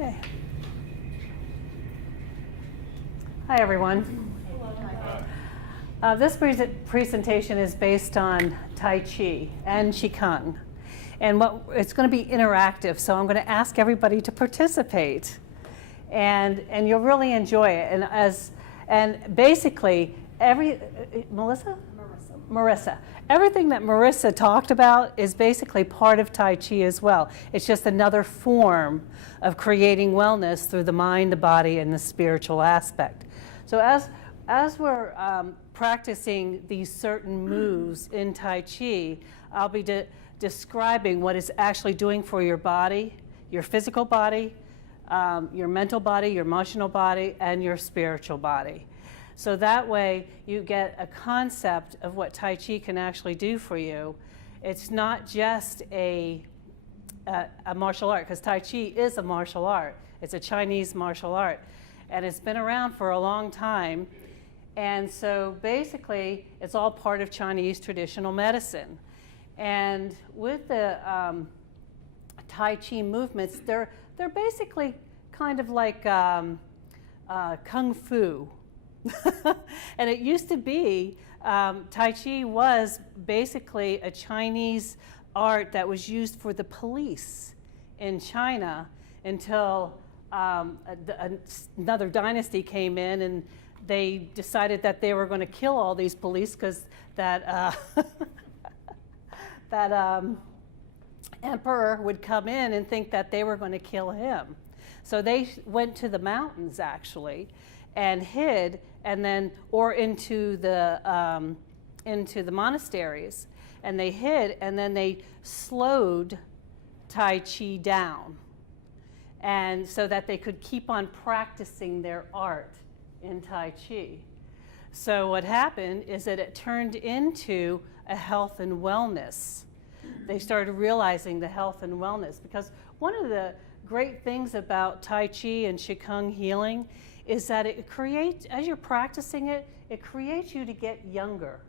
Okay. Hi, everyone. This presentation is based on Tai Chi and Qigong. And it's going to be interactive, so I'm going to ask everybody to participate. And you'll really enjoy it. And basically, Marissa. Everything that Marissa talked about is basically part of Tai Chi as well. It's just another form of creating wellness through the mind, the body, and the spiritual aspect. So as we're practicing these certain moves in Tai Chi, I'll be describing what it's actually doing for your body, your physical body, your mental body, your emotional body, and your spiritual body. So that way you get a concept of what Tai Chi can actually do for you. It's not just a martial art, because Tai Chi is a martial art. It's a Chinese martial art, and it's been around for a long time. And so basically, it's all part of Chinese traditional medicine. And with the Tai Chi movements, they're basically kind of like Kung Fu. And it used to be, Tai Chi was basically a Chinese art that was used for the police in China until another dynasty came in and they decided that they were going to kill all these police because that emperor would come in and think that they were going to kill him. So they went to the mountains actually and hid, and then into the monasteries, and they hid, and then they slowed Tai Chi down, and so that they could keep on practicing their art in Tai Chi. So what happened is that it turned into a health and wellness. They started realizing the health and wellness, because one of the great things about Tai Chi and Qigong healing is that it creates, as you're practicing it, it creates you to get younger.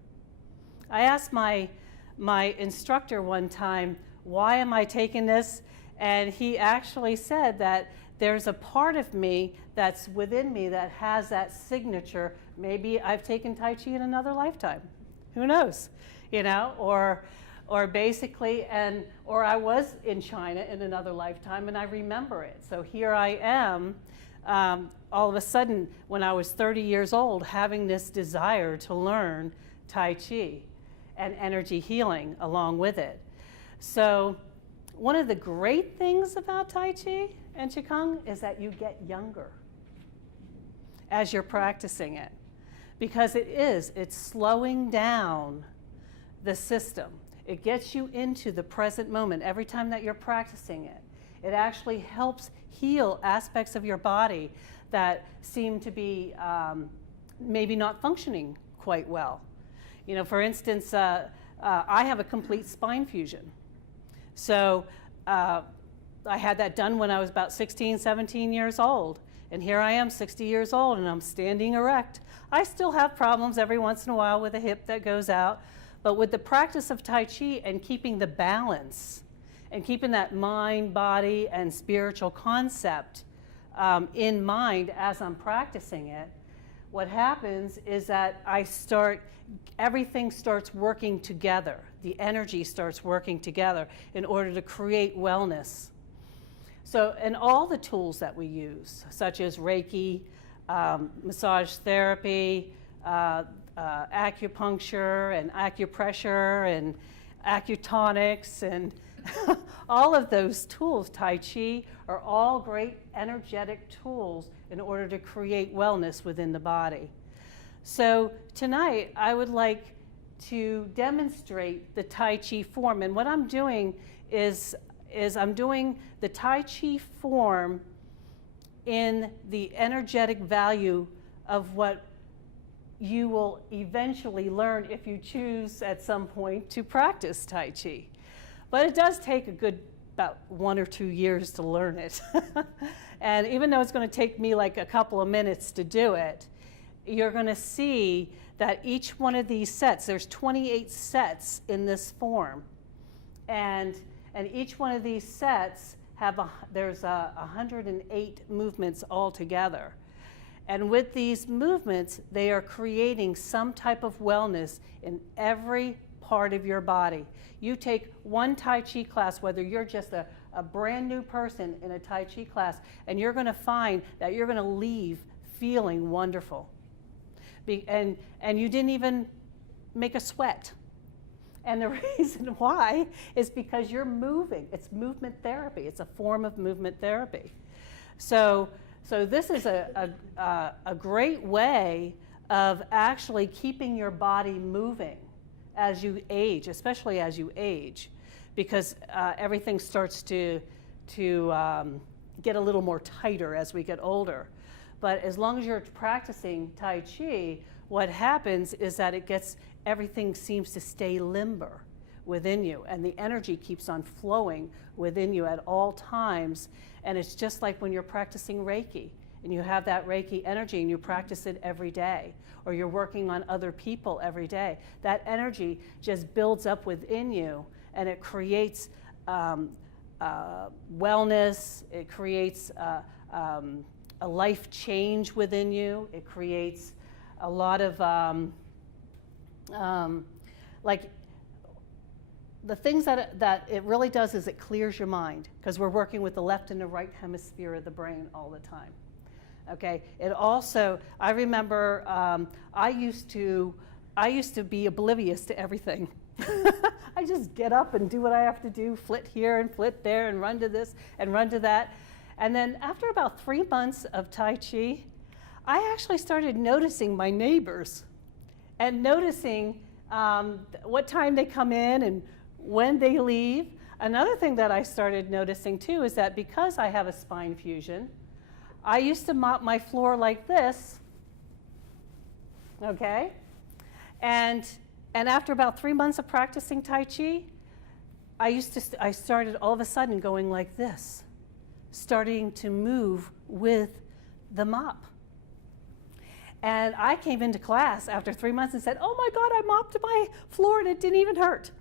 I asked my instructor one time, why am I taking this? And he actually said that there's a part of me that's within me that has that signature. Maybe I've taken Tai Chi in another lifetime. Who knows? You know, or basically, or I was in China in another lifetime and I remember it. So here I am, all of a sudden, when I was 30 years old, having this desire to learn Tai Chi and energy healing along with it. So one of the great things about Tai Chi and Qigong is that you get younger as you're practicing it, because it's slowing down the system. It gets you into the present moment every time that you're practicing it. It actually helps heal aspects of your body that seem to be maybe not functioning quite well. You know, for instance, I have a complete spine fusion. So I had that done when I was about 16, 17 years old. And here I am, 60 years old, and I'm standing erect. I still have problems every once in a while with a hip that goes out. But with the practice of Tai Chi and keeping the balance and keeping that mind, body, and spiritual concept in mind as I'm practicing it, what happens is that everything starts working together. The energy starts working together in order to create wellness. So, and all the tools that we use, such as Reiki, massage therapy, acupuncture and acupressure and acutonics and all of those tools, Tai Chi, are all great energetic tools in order to create wellness within the body. So tonight I would like to demonstrate the Tai Chi form, and what I'm doing is I'm doing the Tai Chi form in the energetic value of what you will eventually learn if you choose at some point to practice Tai Chi. But it does take about 1 or 2 years to learn it. And even though it's going to take me like a couple of minutes to do it, you're going to see that each one of these sets, there's 28 sets in this form. And each one of these sets there's 108 movements altogether. And with these movements, they are creating some type of wellness in every part of your body. You take one Tai Chi class, whether you're just a brand new person in a Tai Chi class, and you're going to find that you're going to leave feeling wonderful. And you didn't even make a sweat. And the reason why is because you're moving. It's movement therapy. It's a form of movement therapy. So this is a great way of actually keeping your body moving as you age, especially as you age, because everything starts to get a little more tighter as we get older. But as long as you're practicing Tai Chi, what happens is that everything seems to stay limber within you, and the energy keeps on flowing within you at all times. And it's just like when you're practicing Reiki, and you have that Reiki energy and you practice it every day, or you're working on other people every day. That energy just builds up within you, and it creates wellness, it creates a life change within you, it creates a lot of like the things that it really does is it clears your mind, because we're working with the left and the right hemisphere of the brain all the time. Okay. It also, I remember I used to be oblivious to everything. I just get up and do what I have to do, flit here and flit there and run to this and run to that. And then after about 3 months of Tai Chi, I actually started noticing my neighbors and noticing what time they come in and when they leave. Another thing that I started noticing too is that because I have a spine fusion, I used to mop my floor like this, okay? And after about 3 months of practicing Tai Chi, I started all of a sudden going like this, starting to move with the mop. And I came into class after 3 months and said, "Oh my God, I mopped my floor and it didn't even hurt."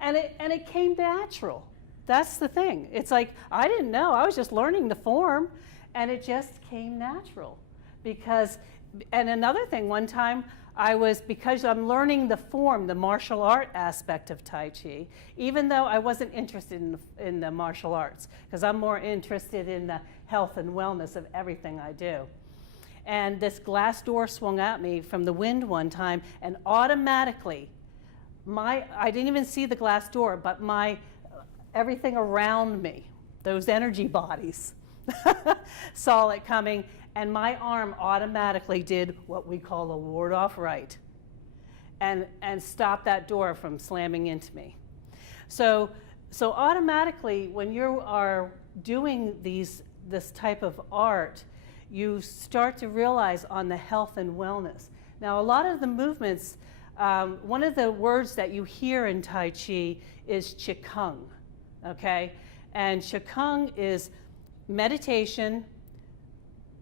and it came natural. That's the thing. It's like, I didn't know. I was just learning the form, and it just came natural. And another thing, one time, because I'm learning the form, the martial art aspect of Tai Chi, even though I wasn't interested in the martial arts, because I'm more interested in the health and wellness of everything I do. And this glass door swung at me from the wind one time, and automatically, I didn't even see the glass door, but everything around me, those energy bodies, saw it coming, and my arm automatically did what we call a ward-off right, and stopped that door from slamming into me. So automatically, when you are doing this type of art, you start to realize on the health and wellness. Now, a lot of the movements, one of the words that you hear in Tai Chi is Qigong. Okay, and Qigong is meditation,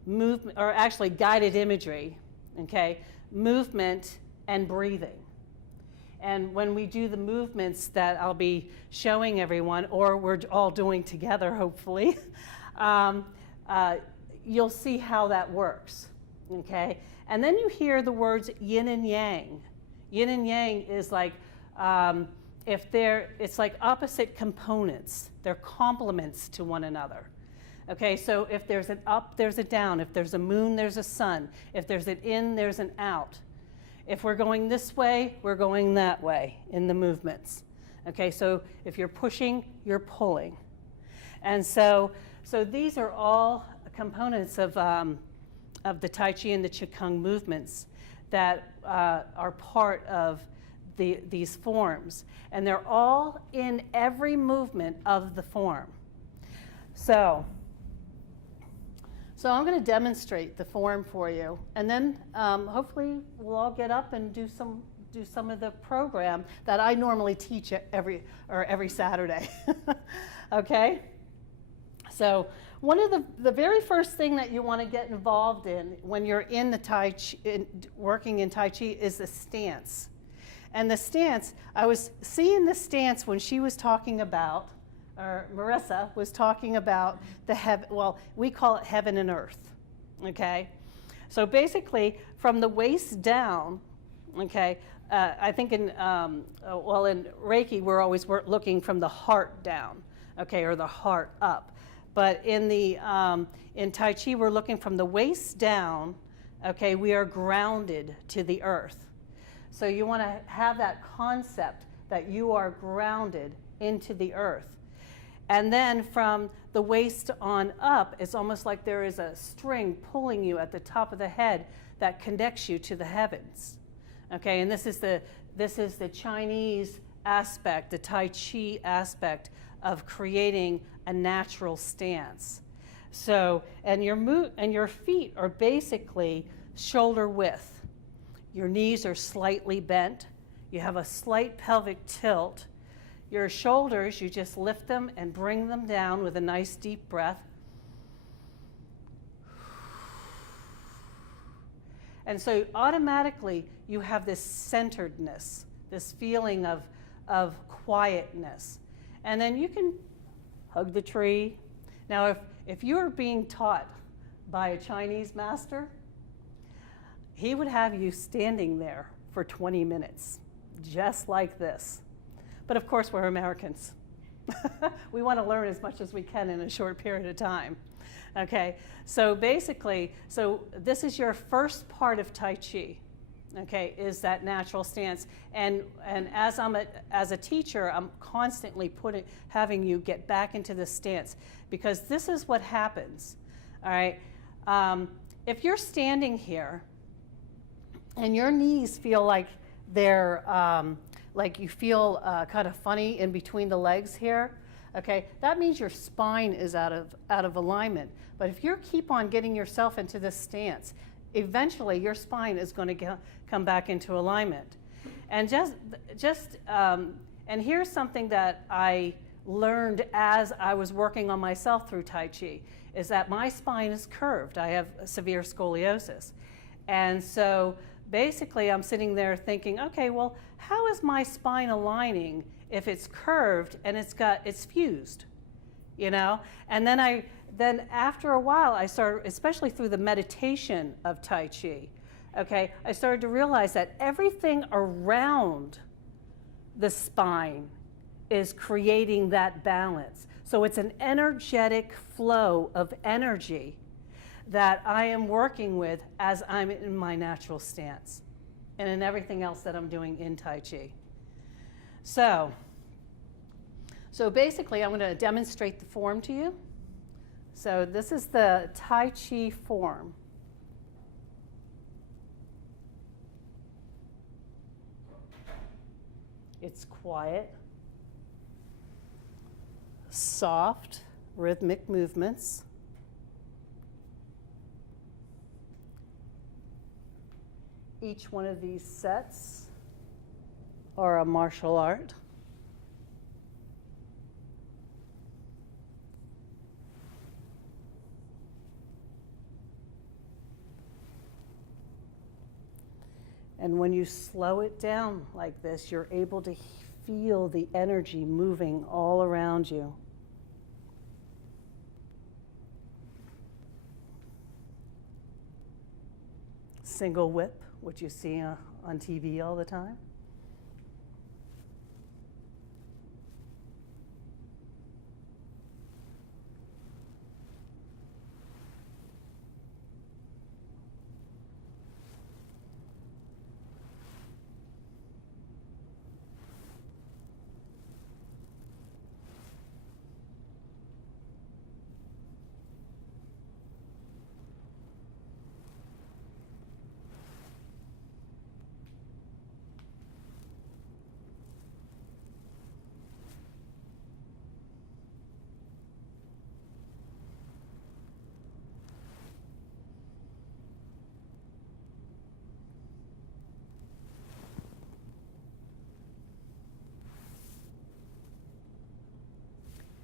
movement, or actually guided imagery, okay, movement and breathing. And when we do the movements that I'll be showing everyone, or we're all doing together, hopefully, you'll see how that works, okay? And then you hear the words yin and yang. Yin and yang is like, it's like opposite components. They're complements to one another. Okay, so if there's an up, there's a down. If there's a moon, there's a sun. If there's an in, there's an out. If we're going this way, we're going that way in the movements. Okay, so if you're pushing, you're pulling. And so these are all components of the Tai Chi and the Qigong movements that are part of these forms. And they're all in every movement of the form. So I'm going to demonstrate the form for you, and then hopefully we'll all get up and do some of the program that I normally teach every Saturday. Okay? So one of the very first thing that you want to get involved in when you're in the Tai Chi, working in Tai Chi, is the stance. And the stance, I was seeing the stance when she was talking about, or Marissa was talking about the heaven, well, we call it heaven and earth, okay? So basically, from the waist down, okay, I think in Reiki, we're always looking from the heart down, okay, or the heart up. But in Tai Chi, we're looking from the waist down, okay, we are grounded to the earth. So you want to have that concept that you are grounded into the earth. And then from the waist on up, it's almost like there is a string pulling you at the top of the head that connects you to the heavens. Okay, and this is the Chinese aspect, the Tai Chi aspect of creating a natural stance. So, and your feet are basically shoulder width. Your knees are slightly bent. You have a slight pelvic tilt. Your shoulders, you just lift them and bring them down with a nice deep breath. And so automatically you have this centeredness, this feeling of quietness. And then you can hug the tree. Now, if you're being taught by a Chinese master, he would have you standing there for 20 minutes, just like this. But of course, we're Americans. We want to learn as much as we can in a short period of time. Okay, so basically, this is your first part of Tai Chi, okay, is that natural stance. And as a teacher, I'm constantly having you get back into this stance, because this is what happens, all right? If you're standing here and your knees feel like they're, like you feel kind of funny in between the legs here, okay, that means your spine is out of alignment. But if you keep on getting yourself into this stance, eventually your spine is going to come back into alignment. And and here's something that I learned as I was working on myself through Tai Chi, is that my spine is curved. I have severe scoliosis. And so basically I'm sitting there thinking, okay, well, how is my spine aligning if it's curved and it's fused, you know? And then after a while, I started, especially through the meditation of Tai Chi, okay, I started to realize that everything around the spine is creating that balance. So it's an energetic flow of energy that I am working with as I'm in my natural stance and in everything else that I'm doing in Tai Chi. So basically, I'm going to demonstrate the form to you. So this is the Tai Chi form. It's quiet, soft, rhythmic movements. Each one of these sets are a martial art. And when you slow it down like this, you're able to feel the energy moving all around you. Single whip, which you see on TV all the time.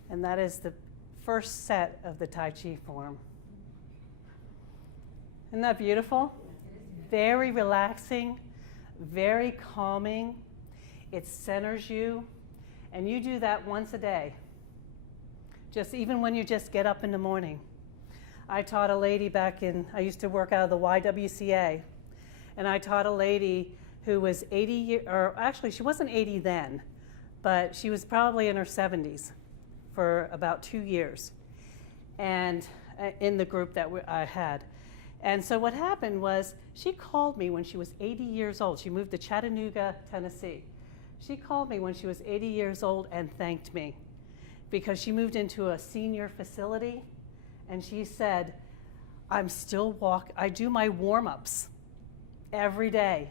And that is the first set of the Tai Chi form. Isn't that beautiful? Very relaxing, very calming. It centers you. And you do that once a day. Just even when you just get up in the morning. I taught a lady I used to work out of the YWCA, and I taught a lady who was 80, or actually she wasn't 80 then, but she was probably in her 70s for about 2 years, and in the group that I had. And so what happened was she called me when she was 80 years old. She moved to Chattanooga, Tennessee. She called me when she was 80 years old and thanked me because she moved into a senior facility, and she said, I do my warm-ups every day,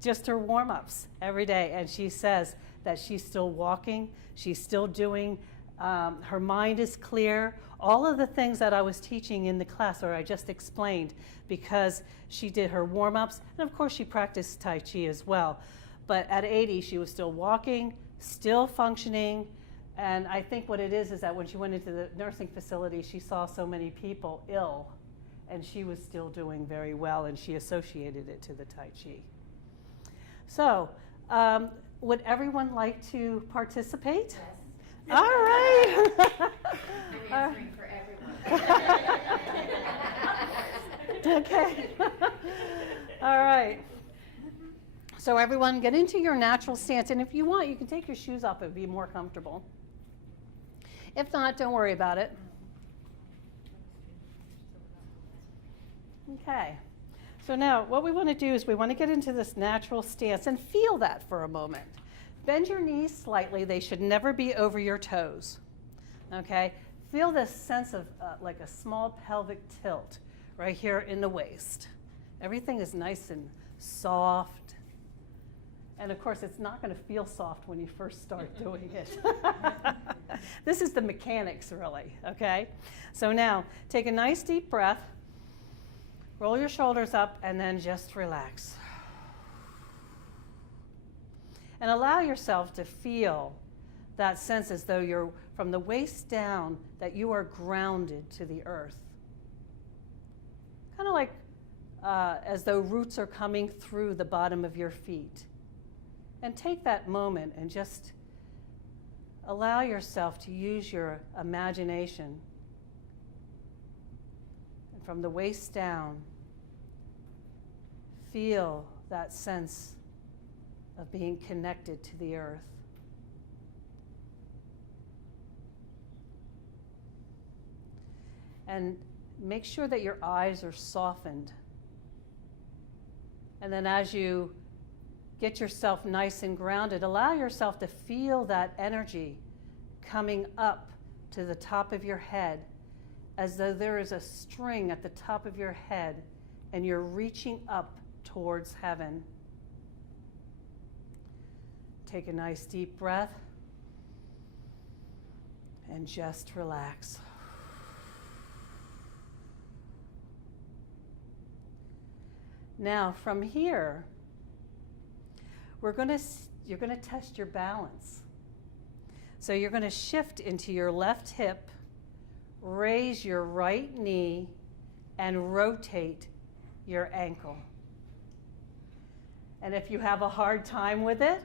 just her warm-ups every day. And she says that she's still walking, she's still doing, her mind is clear. All of the things that I was teaching in the class, or I just explained, because she did her warm-ups, and of course she practiced Tai Chi as well. But at 80, she was still walking, still functioning, and I think what it is that when she went into the nursing facility, she saw so many people ill, and she was still doing very well, and she associated it to the Tai Chi. So, would everyone like to participate? Yes. All right. I'm answering for everyone. Okay. All right. So everyone, get into your natural stance, and if you want, you can take your shoes off. It would be more comfortable. If not, don't worry about it. Okay. So now what we want to do is we want to get into this natural stance and feel that for a moment. Bend your knees slightly. They should never be over your toes. Okay? Feel this sense of like a small pelvic tilt right here in the waist. Everything is nice and soft. And of course, it's not going to feel soft when you first start doing it. This is the mechanics, really. Okay? So now, take a nice deep breath. Roll your shoulders up and then just relax. And allow yourself to feel that sense as though you're, from the waist down, that you are grounded to the earth. Kind of like as though roots are coming through the bottom of your feet. And take that moment and just allow yourself to use your imagination. And from the waist down, feel that sense of being connected to the earth. And make sure that your eyes are softened. And then as you get yourself nice and grounded, allow yourself to feel that energy coming up to the top of your head, as though there is a string at the top of your head and you're reaching up towards heaven. Take a nice deep breath and just relax. Now from here, you're going to test your balance. So you're going to shift into your left hip, raise your right knee, and rotate your ankle. And if you have a hard time with it,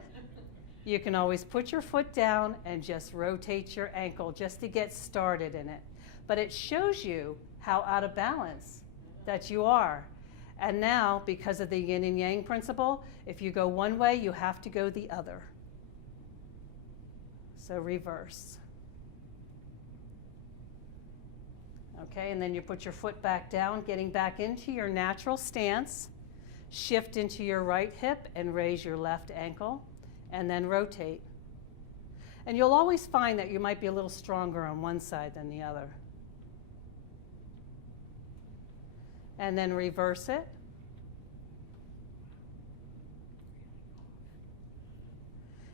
you can always put your foot down and just rotate your ankle just to get started in it. But it shows you how out of balance that you are. And now, because of the yin and yang principle, if you go one way, you have to go the other. So reverse. Okay, and then you put your foot back down, getting back into your natural stance. Shift into your right hip and raise your left ankle, and then rotate. And you'll always find that you might be a little stronger on one side than the other. And then reverse it.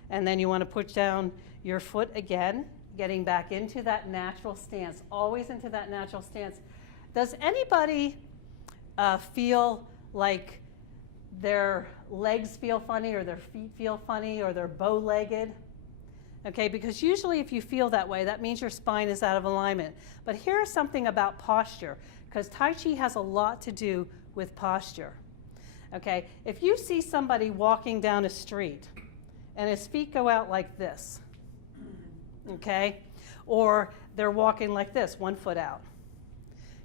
And then you want to put down your foot again, getting back into that natural stance, always into that natural stance. Does anybody feel like their legs feel funny, or their feet feel funny, or they're bow-legged? Okay, because usually if you feel that way, that means your spine is out of alignment. But here's something about posture, because Tai Chi has a lot to do with posture. Okay, if you see somebody walking down a street and his feet go out like this, okay? Or they're walking like this, 1 foot out.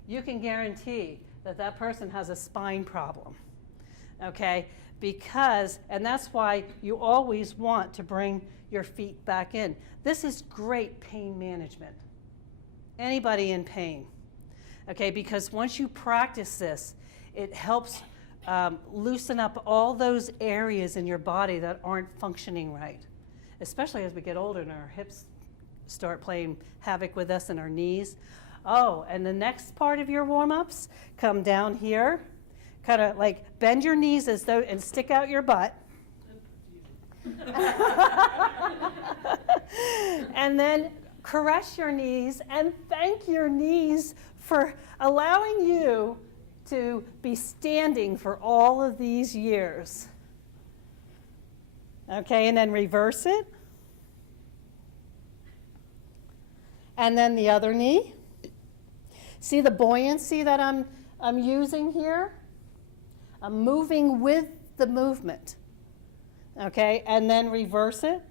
You can guarantee that that person has a spine problem, okay? Because, and that's why you always want to bring your feet back in. This is great pain management. Anybody in pain, okay? Because once you practice this, it helps loosen up all those areas in your body that aren't functioning right, especially as we get older and our hips start playing havoc with us and our knees. Oh, and the next part of your warm-ups, come down here, kind of like bend your knees as though and stick out your butt. And then caress your knees and thank your knees for allowing you to be standing for all of these years. Okay, and then reverse it. And then the other knee. See the buoyancy that I'm using here? I'm moving with the movement. Okay, and then reverse it.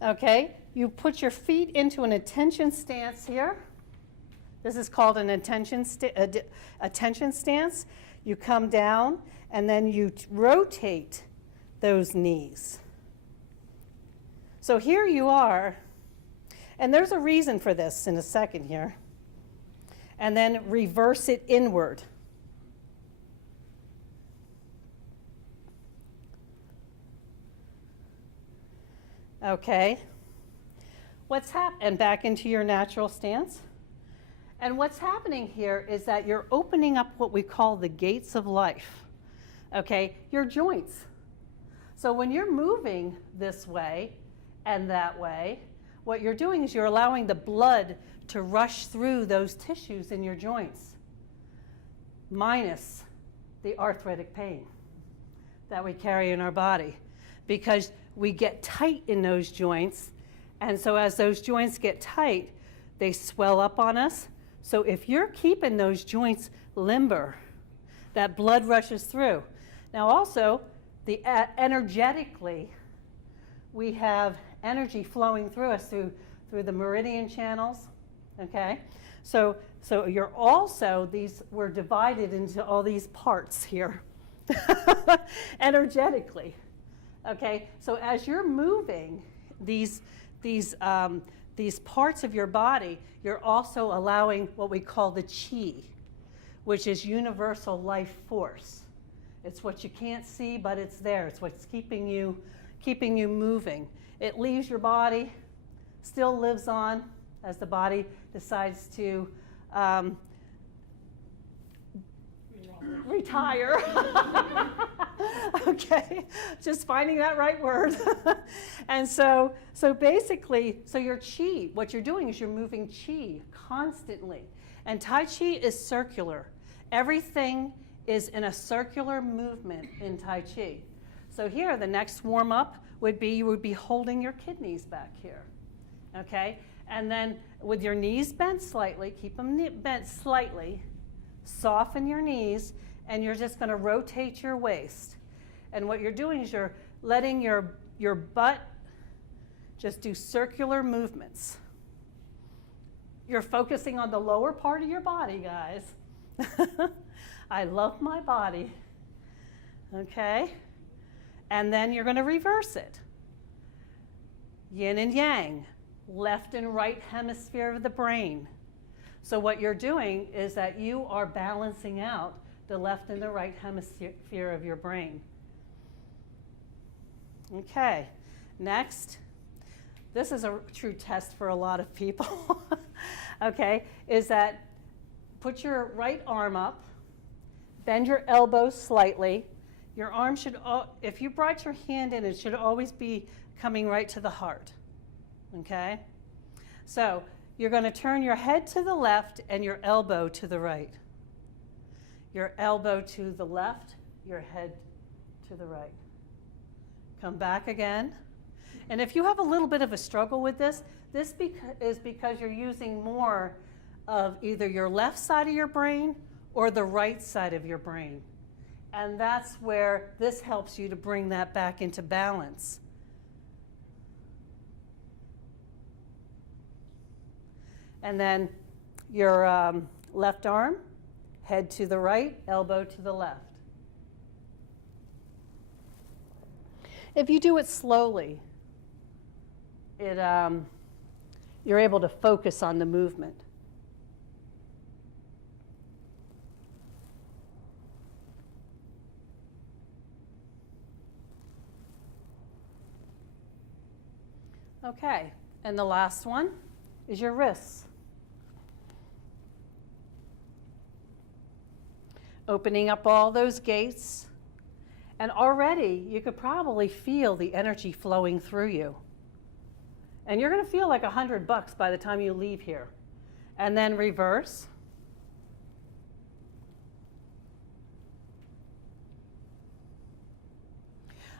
Okay, you put your feet into an attention stance here. This is called an attention stance. You come down and then you rotate those knees. So here you are, and there's a reason for this in a second here. And then reverse it inward. Okay. And back into your natural stance. And what's happening here is that you're opening up what we call the gates of life. Okay, your joints. So when you're moving this way and that way, what you're doing is you're allowing the blood to rush through those tissues in your joints, minus the arthritic pain that we carry in our body, because we get tight in those joints, and so as those joints get tight, they swell up on us. So if you're keeping those joints limber, that blood rushes through. Now also, energetically, we have energy flowing through us through the meridian channels, okay? So you're also, we're divided into all these parts here, energetically, okay? So as you're moving these parts of your body, you're also allowing what we call the chi, which is universal life force. It's what you can't see, but it's there. It's what's keeping you moving. It leaves your body, still lives on as the body decides to retire. Okay, just finding that right word. And so basically, your chi, what you're doing is you're moving chi constantly. And Tai Chi is circular. Everything is in a circular movement in Tai Chi. So here, the next warm-up would be, you would be holding your kidneys back here, okay? And then with your knees bent slightly, keep them bent slightly, soften your knees, and you're just gonna rotate your waist. And what you're doing is you're letting your butt just do circular movements. You're focusing on the lower part of your body, guys. I love my body, okay? And then you're gonna reverse it. Yin and yang, left and right hemisphere of the brain. So what you're doing is that you are balancing out the left and the right hemisphere of your brain. Okay, next. This is a true test for a lot of people, okay, is that put your right arm up, bend your elbows slightly. Your arm should, if you brought your hand in, it should always be coming right to the heart, okay? So you're going to turn your head to the left and your elbow to the right. Your elbow to the left, your head to the right. Come back again. And if you have a little bit of a struggle with this is because you're using more of either your left side of your brain or the right side of your brain. And that's where this helps you to bring that back into balance. And then your left arm, head to the right, elbow to the left. If you do it slowly, you're able to focus on the movement. Okay, and the last one is your wrists. Opening up all those gates, and already you could probably feel the energy flowing through you. And you're going to feel like $100 by the time you leave here. And then reverse.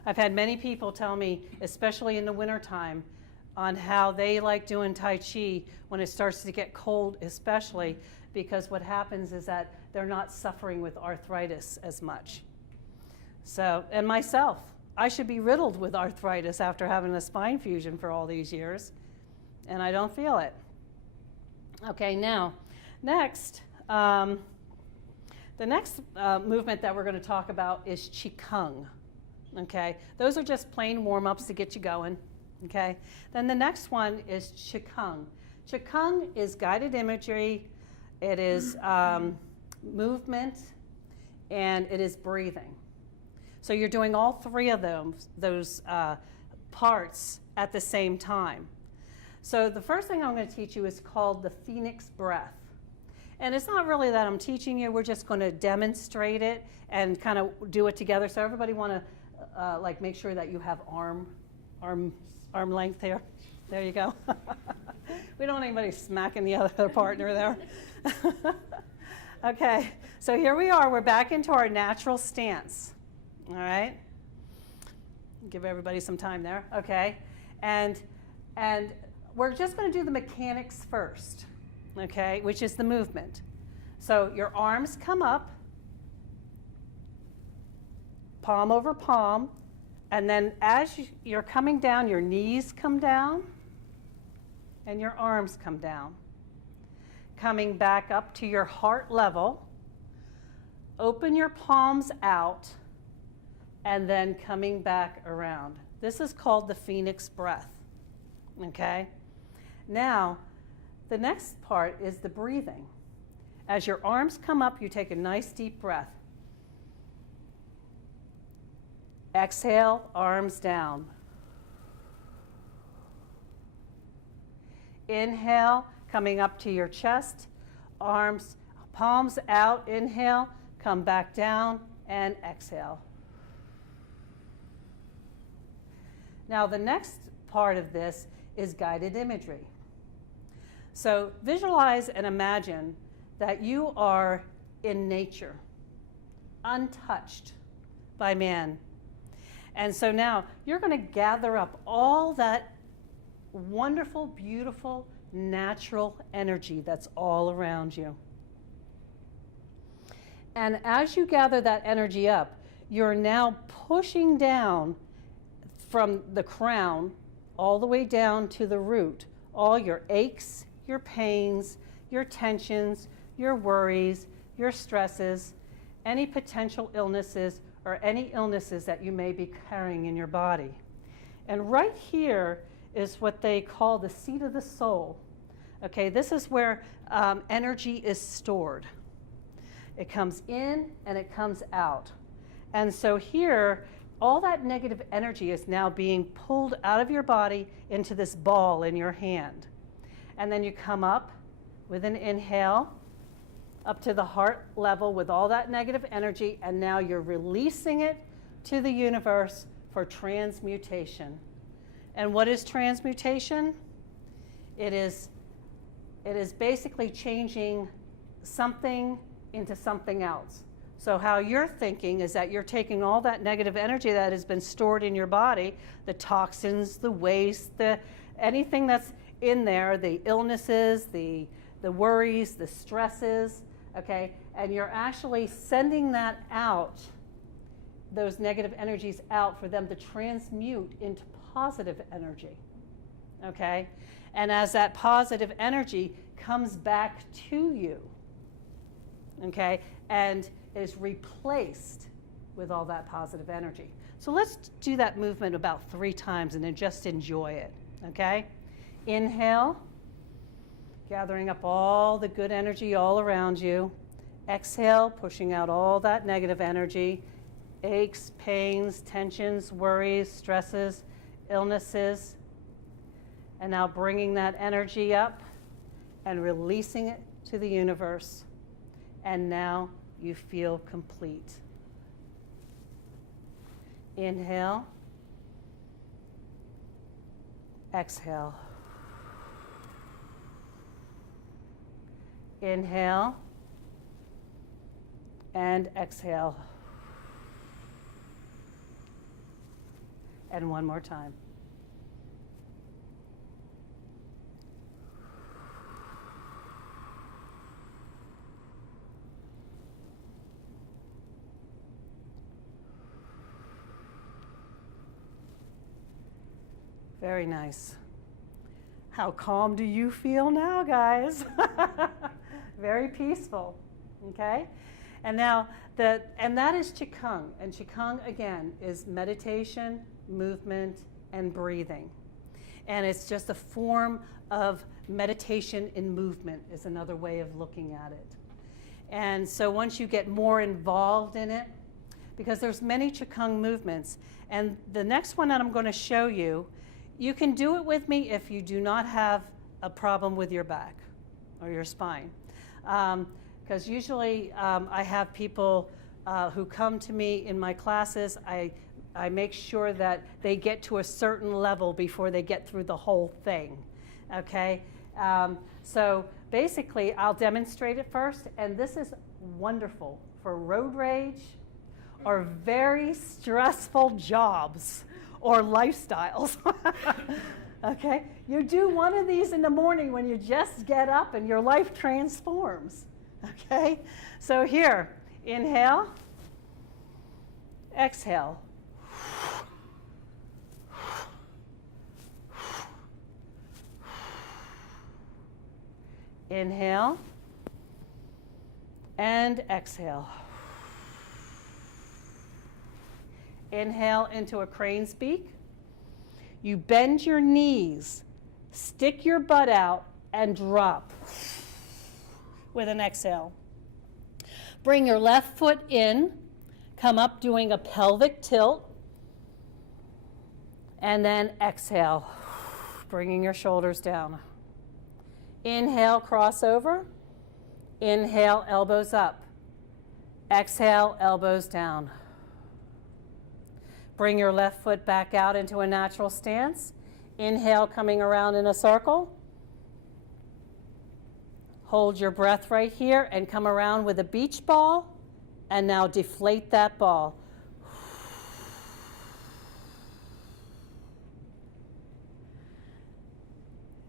I've had many people tell me, especially in the wintertime, on how they like doing Tai Chi when it starts to get cold, especially because what happens is that they're not suffering with arthritis as much. So, and myself, I should be riddled with arthritis after having a spine fusion for all these years, and I don't feel it. Okay, now, next, the next movement that we're going to talk about is Qigong. Okay, those are just plain warm-ups to get you going. Okay, then the next one is Qigong. Qigong is guided imagery, it is movement, and it is breathing. So you're doing all three of those parts at the same time. So the first thing I'm going to teach you is called the Phoenix breath. And it's not really that I'm teaching you, we're just going to demonstrate it and kind of do it together. So everybody want to like make sure that you have arm length here. There you go. We don't want anybody smacking the other partner there. Okay, so here we are. We're back into our natural stance. All right. Give everybody some time there. Okay, and we're just going to do the mechanics first. Okay, which is the movement. So your arms come up, palm over palm, and then as you're coming down, your knees come down, and your arms come down. Coming back up to your heart level, open your palms out, and then coming back around. This is called the Phoenix breath. Okay? Now, the next part is the breathing. As your arms come up, you take a nice deep breath. Exhale, arms down. Inhale, coming up to your chest, arms, palms out, inhale, come back down, and exhale. Now, the next part of this is guided imagery. So visualize and imagine that you are in nature, untouched by man. And so now you're going to gather up all that wonderful, beautiful, natural energy that's all around you. And as you gather that energy up, you're now pushing down from the crown all the way down to the root, all your aches, your pains, your tensions, your worries, your stresses, any potential illnesses, or any illnesses that you may be carrying in your body. And right here is what they call the seat of the soul. Okay, this is where energy is stored. It comes in and it comes out. And so here, all that negative energy is now being pulled out of your body into this ball in your hand. And then you come up with an inhale, up to the heart level with all that negative energy, and now you're releasing it to the universe for transmutation. And what is transmutation? It is basically changing something into something else. So how you're thinking is that you're taking all that negative energy that has been stored in your body, the toxins, the waste, anything that's in there, the illnesses, the worries, the stresses, okay? And you're actually sending that out those negative energies out for them to transmute into positive energy. Okay? And as that positive energy comes back to you, okay, and is replaced with all that positive energy. So let's do that movement about 3 times and then just enjoy it, okay? Inhale, gathering up all the good energy all around you. Exhale, pushing out all that negative energy, aches, pains, tensions, worries, stresses, illnesses. And now bringing that energy up and releasing it to the universe. And now you feel complete. Inhale. Exhale. Inhale. And exhale. And one more time. Very nice. How calm do you feel now, guys? Very peaceful, okay? And now, that is Qigong. And Qigong, again, is meditation, movement, and breathing. And it's just a form of meditation in movement is another way of looking at it. And so once you get more involved in it, because there's many Qigong movements, and the next one that I'm going to show you, you can do it with me if you do not have a problem with your back or your spine. Because usually I have people who come to me in my classes. I make sure that they get to a certain level before they get through the whole thing, okay? So basically, I'll demonstrate it first, and this is wonderful for road rage or very stressful jobs or lifestyles. Okay? You do one of these in the morning when you just get up and your life transforms. Okay? So here, inhale, exhale. Inhale and exhale. Inhale into a crane's beak. You bend your knees, stick your butt out, and drop with an exhale. Bring your left foot in, come up doing a pelvic tilt, and then exhale, bringing your shoulders down. Inhale, crossover. Inhale, elbows up. Exhale, elbows down. Bring your left foot back out into a natural stance. Inhale, coming around in a circle. Hold your breath right here and come around with a beach ball. And now deflate that ball.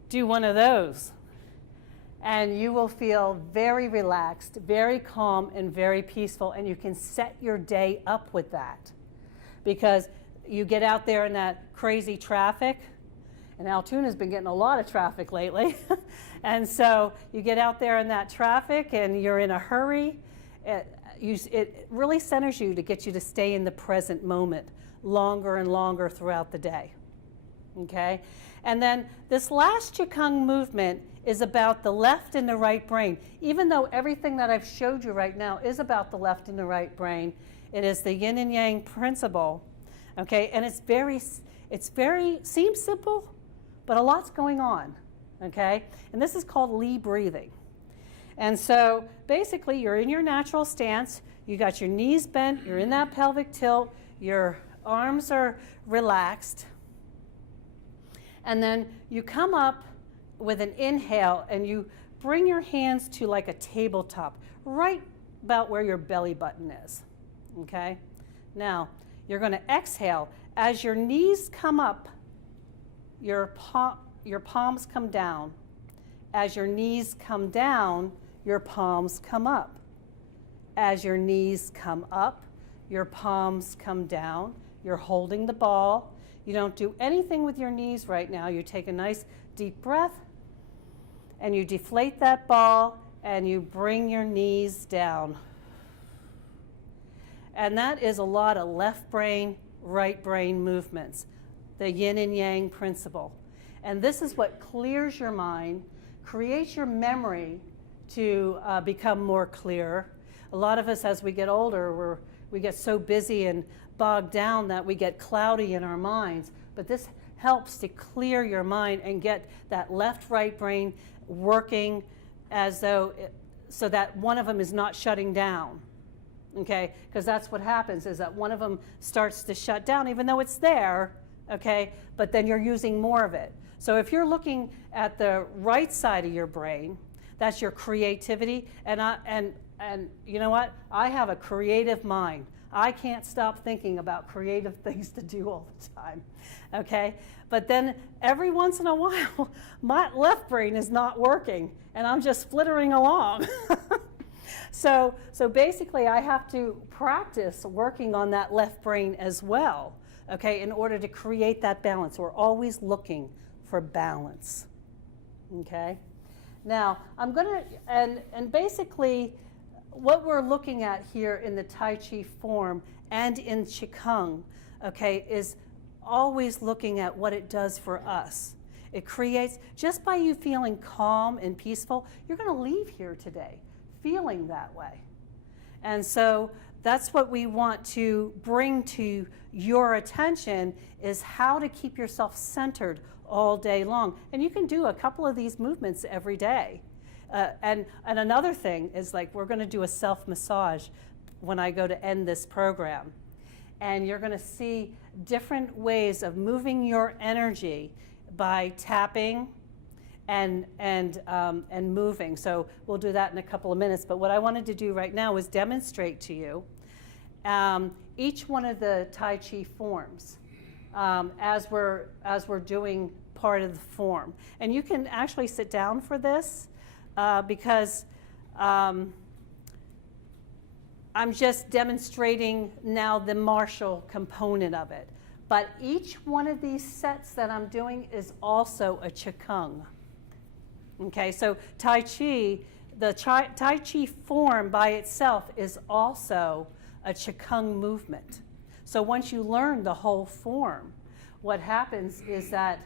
Do one of those. And you will feel very relaxed, very calm, and very peaceful. And you can set your day up with that. Because you get out there in that crazy traffic, and Altoona has been getting a lot of traffic lately. And so you get out there in that traffic and you're in a hurry. It really centers you to get you to stay in the present moment longer and longer throughout the day. Okay? And then this last Qigong movement is about the left and the right brain. Even though everything that I've showed you right now is about the left and the right brain, it is the yin and yang principle, okay? And it's very, seems simple, but a lot's going on, okay? And this is called Li breathing. And so basically you're in your natural stance, you got your knees bent, you're in that pelvic tilt, your arms are relaxed, and then you come up with an inhale and you bring your hands to like a tabletop, right about where your belly button is. Okay? Now, you're going to exhale. As your knees come up, your palms come down. As your knees come down, your palms come up. As your knees come up, Your palms come down. You're holding the ball. You don't do anything with your knees right now. You take a nice deep breath, and you deflate that ball, and you bring your knees down. And that is a lot of left brain, right brain movements, the yin and yang principle. And this is what clears your mind, creates your memory to become more clear. A lot of us, as we get older, we get so busy and bogged down that we get cloudy in our minds. But this helps to clear your mind and get that left-right brain working as though, so that one of them is not shutting down. Okay, because that's what happens, is that one of them starts to shut down, even though it's there, okay, but then you're using more of it. So if you're looking at the right side of your brain, that's your creativity, and you know what? I have a creative mind. I can't stop thinking about creative things to do all the time, okay? But then every once in a while, my left brain is not working, and I'm just flittering along. So basically, I have to practice working on that left brain as well, okay, in order to create that balance. We're always looking for balance, okay? Now, I'm going to, and basically, what we're looking at here in the Tai Chi form and in Qigong, okay, is always looking at what it does for us. It creates, just by you feeling calm and peaceful, you're going to leave here today feeling that way. And so that's what we want to bring to your attention, is how to keep yourself centered all day long. And you can do a couple of these movements every day. And another thing is, like, we're going to do a self-massage when I go to end this program. And you're going to see different ways of moving your energy by tapping and moving. So we'll do that in a couple of minutes. But what I wanted to do right now is demonstrate to you each one of the Tai Chi forms as we're doing part of the form. And you can actually sit down for this because I'm just demonstrating now the martial component of it. But each one of these sets that I'm doing is also a Qigong. Okay, so Tai Chi, the Tai Chi form by itself is also a Qigong movement. So once you learn the whole form, what happens is that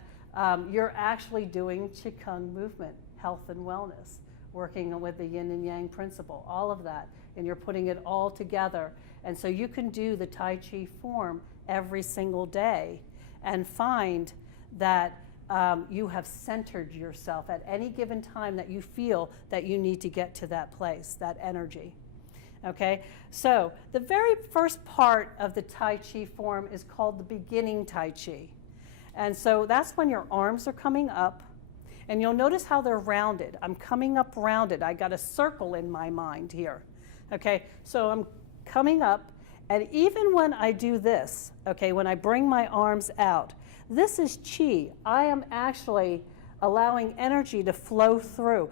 you're actually doing Qigong movement, health and wellness, working with the yin and yang principle, all of that, and you're putting it all together. And so you can do the Tai Chi form every single day and find that you have centered yourself at any given time that you feel that you need to get to that place, that energy. Okay, so the very first part of the Tai Chi form is called the beginning Tai Chi. And so that's when your arms are coming up, and you'll notice how they're rounded. I'm coming up rounded. I got a circle in my mind here. Okay, so I'm coming up, and even when I do this, okay, when I bring my arms out, this is Qi. I am actually allowing energy to flow through.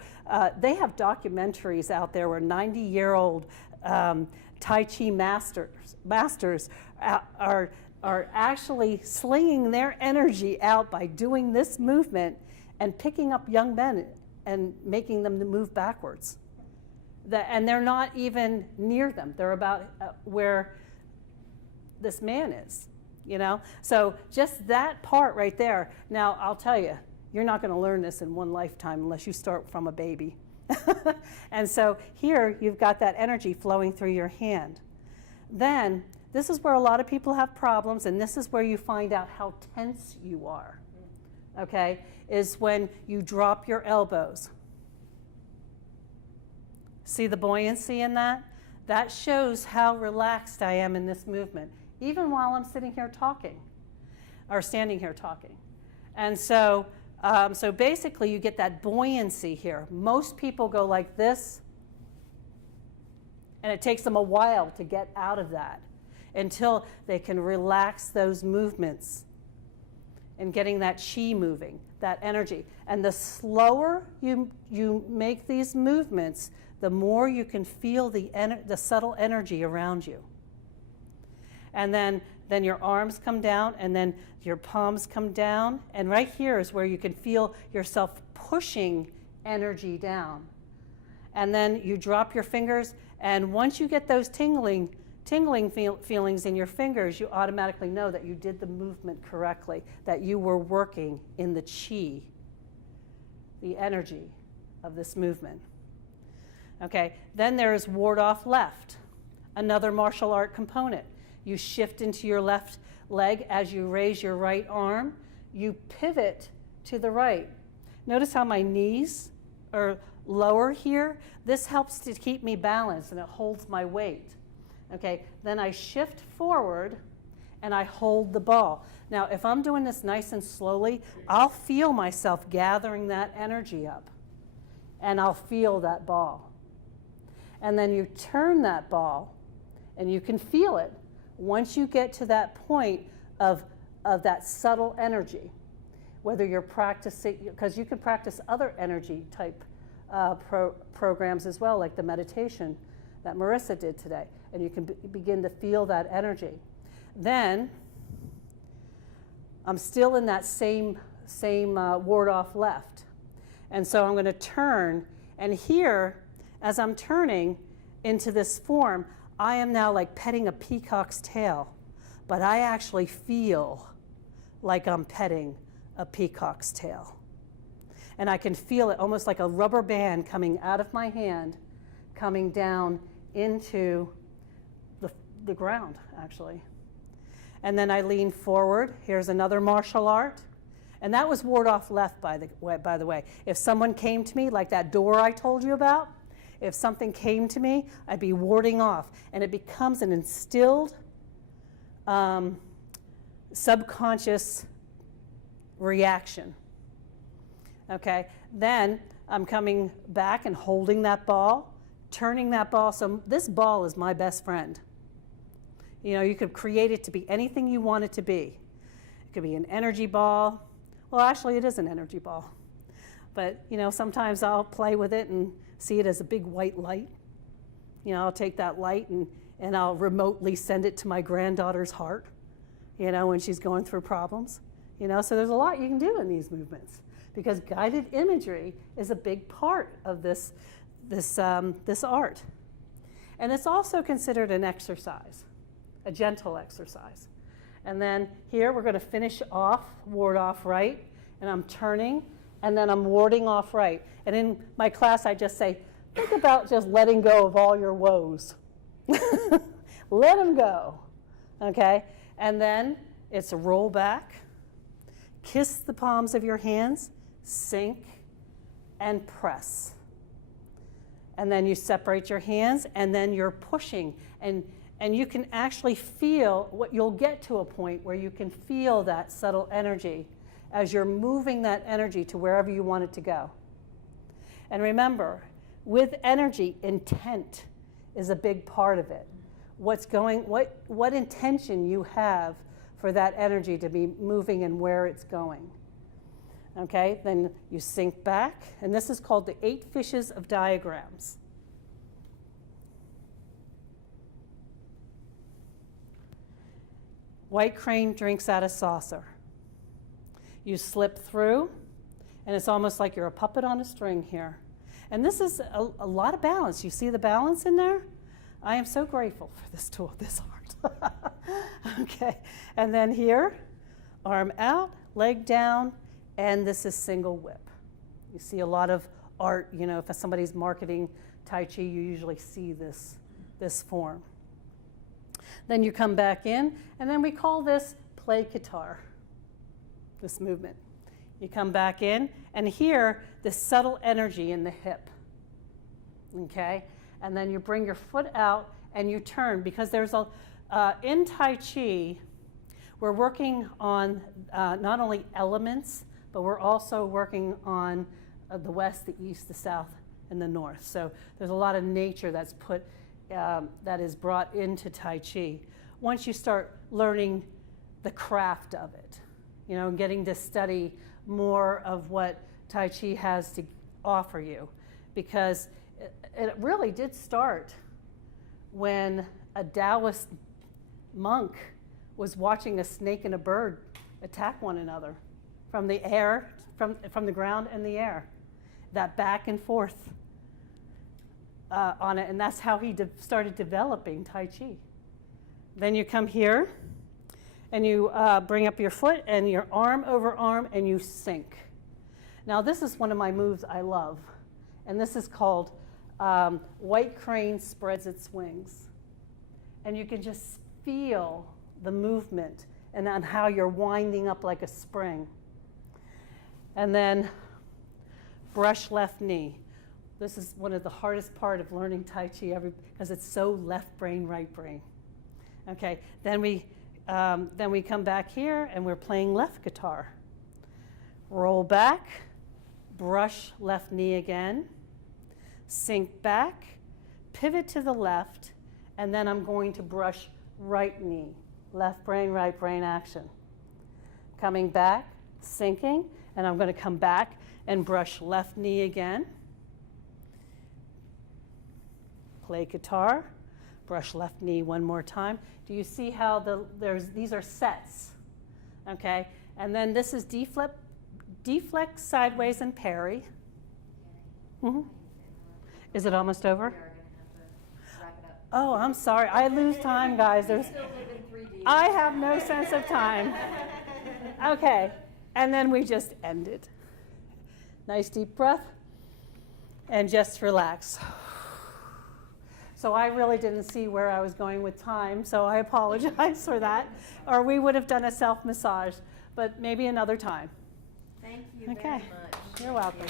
They have documentaries out there where 90-year-old Tai Chi masters are actually slinging their energy out by doing this movement and picking up young men and making them move backwards. And they're not even near them. They're about where this man is, you know? So just that part right there. Now, I'll tell you, you're not going to learn this in one lifetime unless you start from a baby. And so here you've got that energy flowing through your hand. Then this is where a lot of people have problems, and this is where you find out how tense you are, okay, is when you drop your elbows. See the buoyancy in that? That shows how relaxed I am in this movement, even while I'm sitting here talking or standing here talking. And so so basically you get that buoyancy here. Most people go like this, and it takes them a while to get out of that until they can relax those movements and getting that Qi moving, that energy. And the slower you make these movements, the more you can feel the subtle energy around you. And then your arms come down, and then your palms come down. And right here is where you can feel yourself pushing energy down. And then you drop your fingers, and once you get those tingling feelings in your fingers, you automatically know that you did the movement correctly, that you were working in the chi, the energy of this movement. Okay, then there's ward off left, another martial art component. You shift into your left leg as you raise your right arm. You pivot to the right. Notice how my knees are lower here. This helps to keep me balanced, and it holds my weight. Okay, then I shift forward and I hold the ball. Now, if I'm doing this nice and slowly, I'll feel myself gathering that energy up, and I'll feel that ball. And then you turn that ball, and you can feel it once you get to that point of that subtle energy, whether you're practicing, because you can practice other energy type programs as well, like the meditation that Marissa did today, and you can begin to feel that energy. Then I'm still in that same ward off left, and so I'm going to turn, and here, as I'm turning into this form, I am now like petting a peacock's tail, but I actually feel like I'm petting a peacock's tail. And I can feel it almost like a rubber band coming out of my hand, coming down into the ground, actually. And then I lean forward. Here's another martial art. And that was ward off left, by the way. If someone came to me, like that door I told you about, if something came to me, I'd be warding off. And it becomes an instilled subconscious reaction. Okay, then I'm coming back and holding that ball, turning that ball. So this ball is my best friend. You know, you could create it to be anything you want it to be. It could be an energy ball. Well, actually, it is an energy ball. But, you know, sometimes I'll play with it and see it as a big white light. You know, I'll take that light and I'll remotely send it to my granddaughter's heart, you know, when she's going through problems. You know, so there's a lot you can do in these movements, because guided imagery is a big part of this art. And it's also considered an exercise, a gentle exercise. And then here we're going to finish off, ward off right, and I'm turning, and then I'm warding off right. And in my class I just say, think about just letting go of all your woes. Let them go, okay? And then it's a roll back, kiss the palms of your hands, sink, and press. And then you separate your hands, and then you're pushing. And you can actually feel what you'll get to a point where you can feel that subtle energy as you're moving that energy to wherever you want it to go. And remember, with energy, intent is a big part of it. What intention you have for that energy to be moving and where it's going. Okay, then you sink back, and this is called the 8 fishes of diagrams. White crane drinks out of saucer. You slip through, and it's almost like you're a puppet on a string here. And this is a lot of balance. You see the balance in there? I am so grateful for this tool, this art. Okay, and then here, arm out, leg down, and this is single whip. You see a lot of art, you know, if somebody's marketing Tai Chi, you usually see this form. Then you come back in, and then we call this play guitar, this movement. You come back in, and here, this subtle energy in the hip, okay? And then you bring your foot out, and you turn, because there's in Tai Chi, we're working on not only elements, but we're also working on the west, the east, the south, and the north. So there's a lot of nature that's that is brought into Tai Chi. Once you start learning the craft of it, you know, getting to study more of what Tai Chi has to offer you, because it really did start when a Taoist monk was watching a snake and a bird attack one another from the air, from the ground and the air. That back and forth on it, and that's how he started developing Tai Chi. Then you come here, and you bring up your foot and your arm over arm, and you sink. Now this is one of my moves I love, and this is called white crane spreads its wings. And you can just feel the movement and on how you're winding up like a spring. And then brush left knee. This is one of the hardest part of learning Tai Chi because it's so left brain, right brain. Okay, then we come back here and we're playing left guitar. Roll back, brush left knee again, sink back, pivot to the left, and then I'm going to brush right knee. Left brain, right brain action. Coming back, sinking, and I'm going to come back and brush left knee again. Play guitar, brush left knee one more time. Do you see how these are sets? Okay, and then this is deflect sideways and parry. Mm-hmm. Is it almost over? We are going to have to wrap it up. Oh, I'm sorry. I lose time, guys. We still live in 3D. I have no sense of time. Okay, and then we just end it. Nice deep breath, and just relax. So I really didn't see where I was going with time, so I apologize for that. Or we would have done a self-massage, but maybe another time. Thank you Okay. very much. You're welcome.